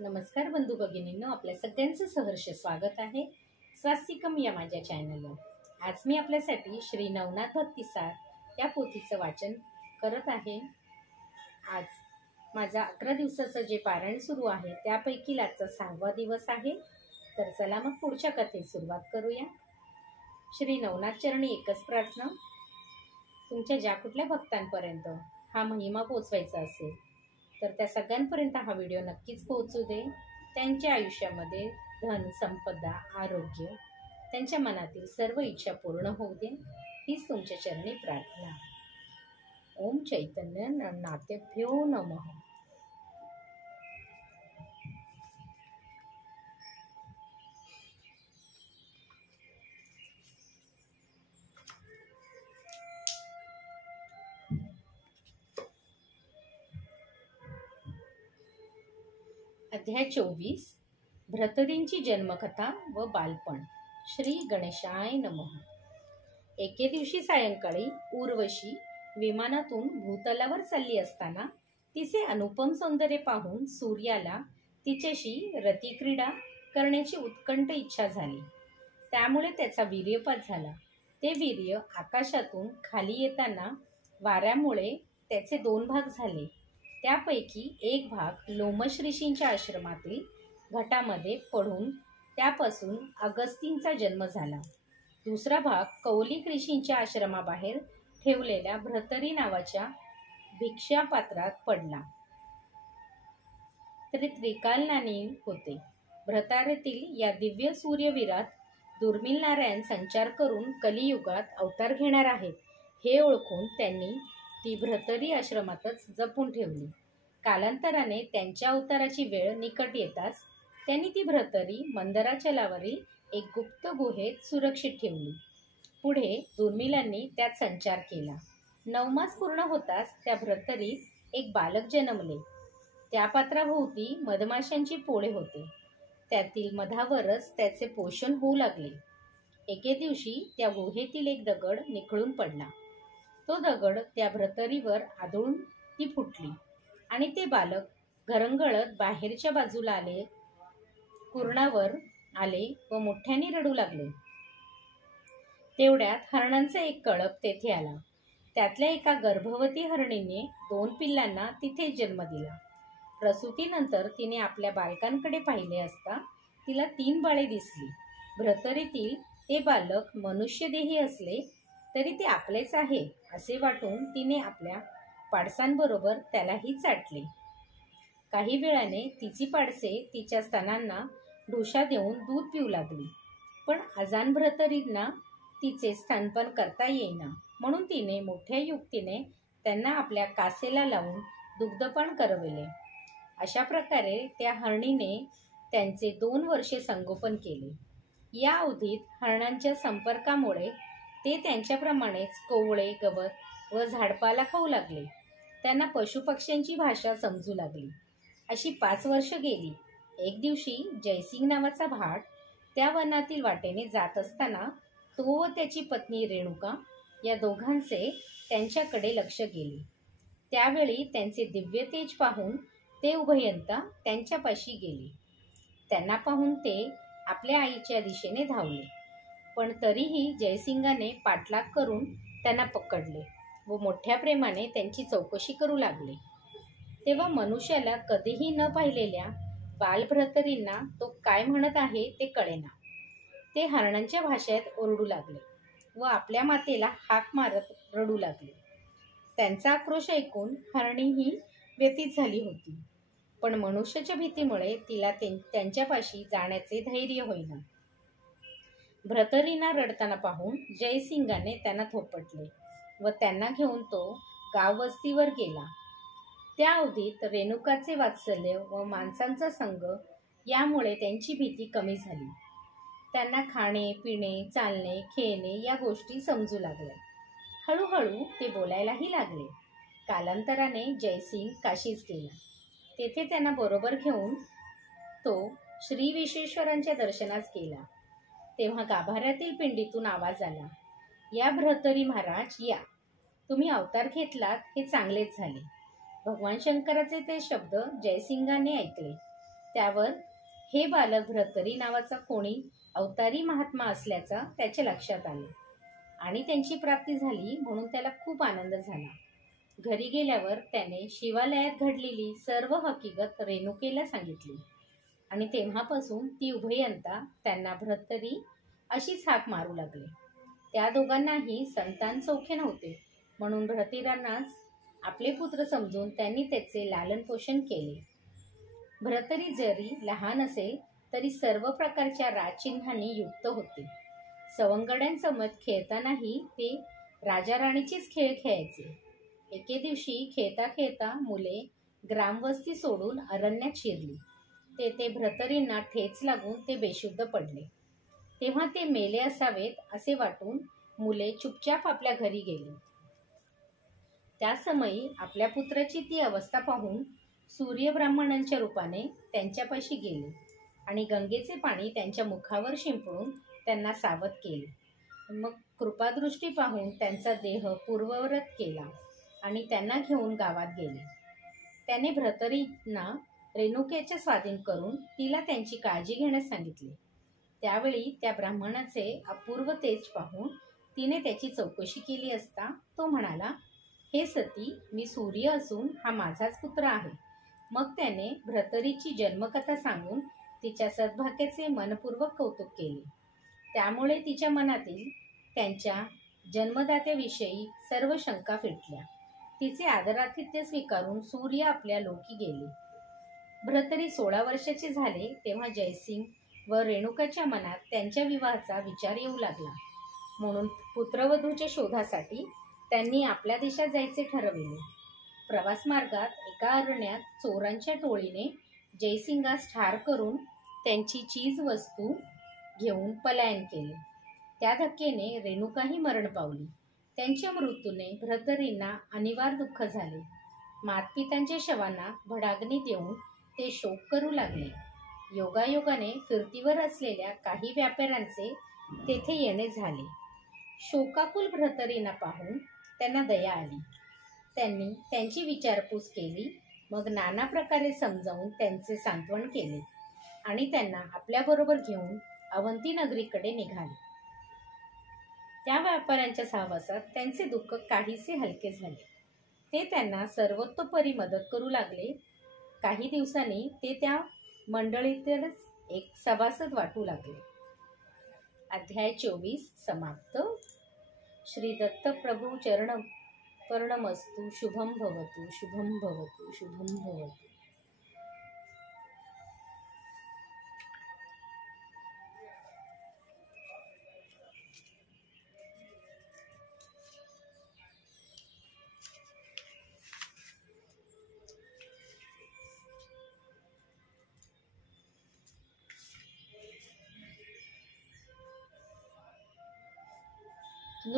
नमस्कार बंधू भगिनींनो, आपल्या सगळ्यांचं सहर्ष स्वागत आहे स्वास्तिकम या माझ्या चॅनलवर। आज मी आपल्यासाठी श्री नवनाथ भक्तिसार या पोथीचं वाचन करत आहे। आज माझा 11 दिवसाचं जे पारायण सुरू आहे त्यापैकी आजचा 6वा दिवस आहे। तर चला मग पुढच्या कथेत सुरुवात करूया। श्री नवनाथ चरणी एकच प्रार्थना, तुमच्या ज्या कुठल्या भक्तांपर्यंत हा महिमा पोचवायचा असेल तर त्या सगळ्यांपर्यंत हा व्हिडिओ नक्कीच पोहोचू दे। त्यांच्या आयुष्यामध्ये धन संपदा आरोग्य, त्यांच्या मनातील सर्व इच्छा पूर्ण होऊ दे, हीच तुमच्या चरणी प्रार्थना। ओम चैतन्य नाथेभ्यो नमः। अध्याय 24 भ्रतरींची जन्मकथा व बालपण। श्री गणेशाय नमः। एके दिवशी सायंकाळी उर्वशी विमानातून भूतलावर चालली असताना तिचे अनुपम सौंदर्य पाहून सूर्याला तिच्याशी रतिक्रीडा करण्याची उत्कंठ इच्छा झाली। त्यामुळे त्याचा वीर्यपात झाला। ते वीर्य आकाशातून खाली येताना वाऱ्यामुळे त्याचे 2 भाग झाले। त्यापैकी एक भाग लोमश ऋषींच्या आश्रमातील घटामध्ये पडून त्यापासून अगस्तींचा जन्म झाला। दुसरा भाग कौलिक ऋषींच्या आश्रमाबाहेर ठेवलेल्या भ्रतरी नावाच्या भिक्षापात्रात पडला। तरी त्रिकालज्ञानी होते। भ्रतारीतील या दिव्य सूर्यवीरात दुर्मिळ नारायण संचार करून कलियुगात अवतार घेणार आहेत हे ओळखून त्यांनी ती भ्रतरी आश्रमातच जपून ठेवली। कालांतराने त्यांच्या अवताराची वेळ निकट येताच त्यांनी ती भ्रतरी मंदराचलावरील एक गुप्त गुहेत सुरक्षित ठेवली। पुढे दुर्मिळांनी त्यात संचार केला। 9 मास पूर्ण होताच त्या भ्रतरीत एक बालक जन्मले। त्या पात्राभोवती मधमाशांची पोळे होते। त्यातील मधावरच त्याचे पोषण होऊ लागले। एके दिवशी त्या गुहेतील एक दगड निखळून पडला। तो दगड त्या भ्रतरीवर आदळून ती फुटली आणि ते बालक घरंगळत बाहेरच्या बाजूला आले, कुरणावर आले व मोठ्याने रडू लागले। तेवढ्यात हरणांचा एक कळप तेथे आला। त्यातल्या एका गर्भवती हरणीने 2 पिल्लांना तिथे जन्म दिला। प्रसूतीनंतर तिने आपल्या बालकांकडे पाहिले असता तिला 3 बाळे दिसली। भ्रतरीतील ते बालक मनुष्यदेही असले तरी ते आपलेच आहे असे वाटून तिने आपल्या पाडसांबरोबर त्यालाही चाटले। काही वेळाने तिची पाडसे तिच्या स्तनांना ढुशा देऊन दूध पिऊ लागली। पण अजान भ्रतरींना तिचे स्तनपान करता येईना, म्हणून तिने मोठ्या युक्तीने त्यांना आपल्या कासेला लावून दुग्धपान करविले। अशा प्रकारे त्या हरणीने त्यांचे 2 वर्षे संगोपन केले। या अवधीत हरणांच्या संपर्कामुळे ते त्यांच्याप्रमाणेच कोवळे गवत व झाडपाला खाऊ लागले। त्यांना पशुपक्ष्यांची भाषा समजू लागली। अशी 5 वर्ष गेली। एक दिवशी जयसिंग नावाचा भाट त्या वनातील वाटेने जात असताना तो व त्याची पत्नी रेणुका या दोघांचे त्यांच्याकडे लक्ष गेले। त्यावेळी त्यांचे दिव्य तेज पाहून ते उभयंता त्यांच्यापाशी गेले। त्यांना पाहून ते आपल्या आईच्या दिशेने धावले, पण तरीही जयसिंगाने पाठलाग करून त्यांना पकडले व मोठ्या प्रेमाने त्यांची चौकशी करू लागले। तेव्हा मनुष्याला कधीही न पाहिलेल्या बालभ्रतरींना तो काय म्हणत आहे ते कळेना। ते हरणांच्या भाषेत ओरडू लागले व आपल्या मातेला हाक मारत रडू लागले। त्यांचा आक्रोश ऐकून हरणीही व्यथित झाली होती, पण मनुष्याच्या भीतीमुळे तिला त्यांच्यापाशी जाण्याचे धैर्य होईना। भ्रतरींना रडताना पाहून जयसिंगाने त्यांना थोपटले व त्यांना घेऊन तो गाववस्तीवर गेला। त्या अवधीत रेणुकाचे वात्सल्य व माणसांचा संग यामुळे त्यांची भीती कमी झाली। त्यांना खाणे पिणे चालणे खेळणे या गोष्टी समजू लागल्या। हळूहळू ते बोलायलाही लागले। कालांतराने जयसिंग काशीस गेला। तेथे त्यांना बरोबर घेऊन तो श्री विश्वेश्वरांच्या दर्शनास गेला। तेव्हा गाभाऱ्यातील पिंडीतून आवाज आला, या भ्रतरी महाराज या, तुम्ही अवतार घेतलात हे चांगलेच झाले। भगवान शंकराचे ते शब्द जयसिंगाने ऐकले। त्यावर हे बालक भ्रतरी नावाचा कोणी अवतारी महात्मा असल्याचा त्याच्या लक्षात आले आणि त्यांची प्राप्ती झाली म्हणून त्याला खूप आनंद झाला. घरी गेल्यावर त्याने शिवालयात घडलेली सर्व हकीकत रेणुकेला सांगितली आणि तेव्हापासून ती उभयंता त्यांना भ्रतरी अशीच हाक मारू लागले. त्या दोघांनाही संतान सौख्य नव्हते म्हणून भ्रतरांनाच आपले पुत्र समजून त्यांनी त्याचे लालन पोषण केले. भ्रतरी जरी लहान असेल तरी सर्व प्रकारच्या राजचिन्हांनी युक्त होते. सवंगड्यांसमत खेळतानाही ते राजा राणीचेच खेळ खेळायचे. एके दिवशी खेळता खेळता मुले ग्रामवस्ती सोडून अरण्यात शिरली. तेथे भ्रतरींना ठेच लागून ते बेशुद्ध पडले. तेव्हा ते मेले असावेत असे वाटून मुले चुपचाप आपल्या घरी गेली. त्या समयी आपल्या पुत्राची ती अवस्था पाहून सूर्यब्राह्मणांच्या रूपाने त्यांच्यापाशी गेले आणि गंगेचे पाणी त्यांच्या मुखावर शिंपडून त्यांना सावध केले. मग कृपादृष्टी पाहून त्यांचा देह पूर्ववत केला आणि त्यांना घेऊन गावात गेले. त्याने भ्रतरींना रेणुकेच्या स्वाधीन करून तिला त्यांची काळजी घेण्यास सांगितले. त्यावेळी त्या ब्राह्मणाचे अपूर्व तेज पाहून तिने त्याची चौकशी केली असता तो म्हणाला, हे सती, मी सूर्य असून हा माझाच पुत्र आहे. मग त्याने भ्रतरीची जन्मकथा सांगून तिच्या सद्भाग्याचे मनपूर्वक कौतुक केले. त्यामुळे तिच्या मनातील त्यांच्या जन्मदात्याविषयी सर्व शंका फिटल्या. तिचे आदरातिथ्य स्वीकारून सूर्य आपल्या लोकी गेले. भ्रतरी 16 वर्षाचे झाले तेव्हा जयसिंग व रेणुकाच्या मनात त्यांच्या विवाहाचा विचार येऊ लागला. म्हणून पुत्रवधूच्या शोधासाठी त्यांनी आपल्या देशात जायचे ठरविले. प्रवास मार्गात एका अरण्यात चोरांच्या टोळीने जयसिंगास ठार करून त्यांची चीज वस्तू घेऊन पलायन केले. त्या धक्केने रेणुकाही मरण पावली. त्यांच्या मृत्यूने भ्रतरींना अनिवार्य दुःख झाले. मातपितांच्या शवांना भडाग्नी देऊन ते शोक करू लागले. योगायोगाने फिरतीवर असलेल्या काही व्यापाऱ्यांचे तेथे येणे झाले. शोकाकुल भ्रतरींना पाहून त्यांना दया आली. त्यांनी त्यांची विचारपूस केली. मग नाना प्रकारे समजावून त्यांचे सांत्वन केले आणि त्यांना आपल्याबरोबर घेऊन अवंती नगरीकडे निघाले. त्या व्यापाऱ्यांच्या सहवासात त्यांचे दुःख काहीसे हलके झाले. ते त्यांना सर्वतोपरी मदत करू लागले. काही दिवसांनी ते त्या मंडळीतच एक सभासद वाटू लागले. अध्याय 24 समाप्त. श्री दत्त प्रभू चरण पर्णमस्तु. शुभम भवतु, शुभम भवतु, शुभम भवतु.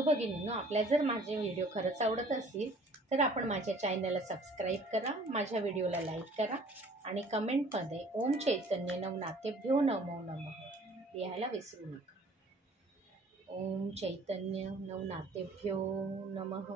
भगिनींनो, आपल्या जर माझे व्हिडिओ खरंच आवडत असतील तर आपण माझ्या चॅनलला सबस्क्राईब करा, माझ्या व्हिडिओला लाईक करा आणि कमेंटमध्ये ओम चैतन्य नवनाथेभ्यो नमो नमः लिहायला विसरू नका. ओम चैतन्य नवनाथेभ्यो नमः.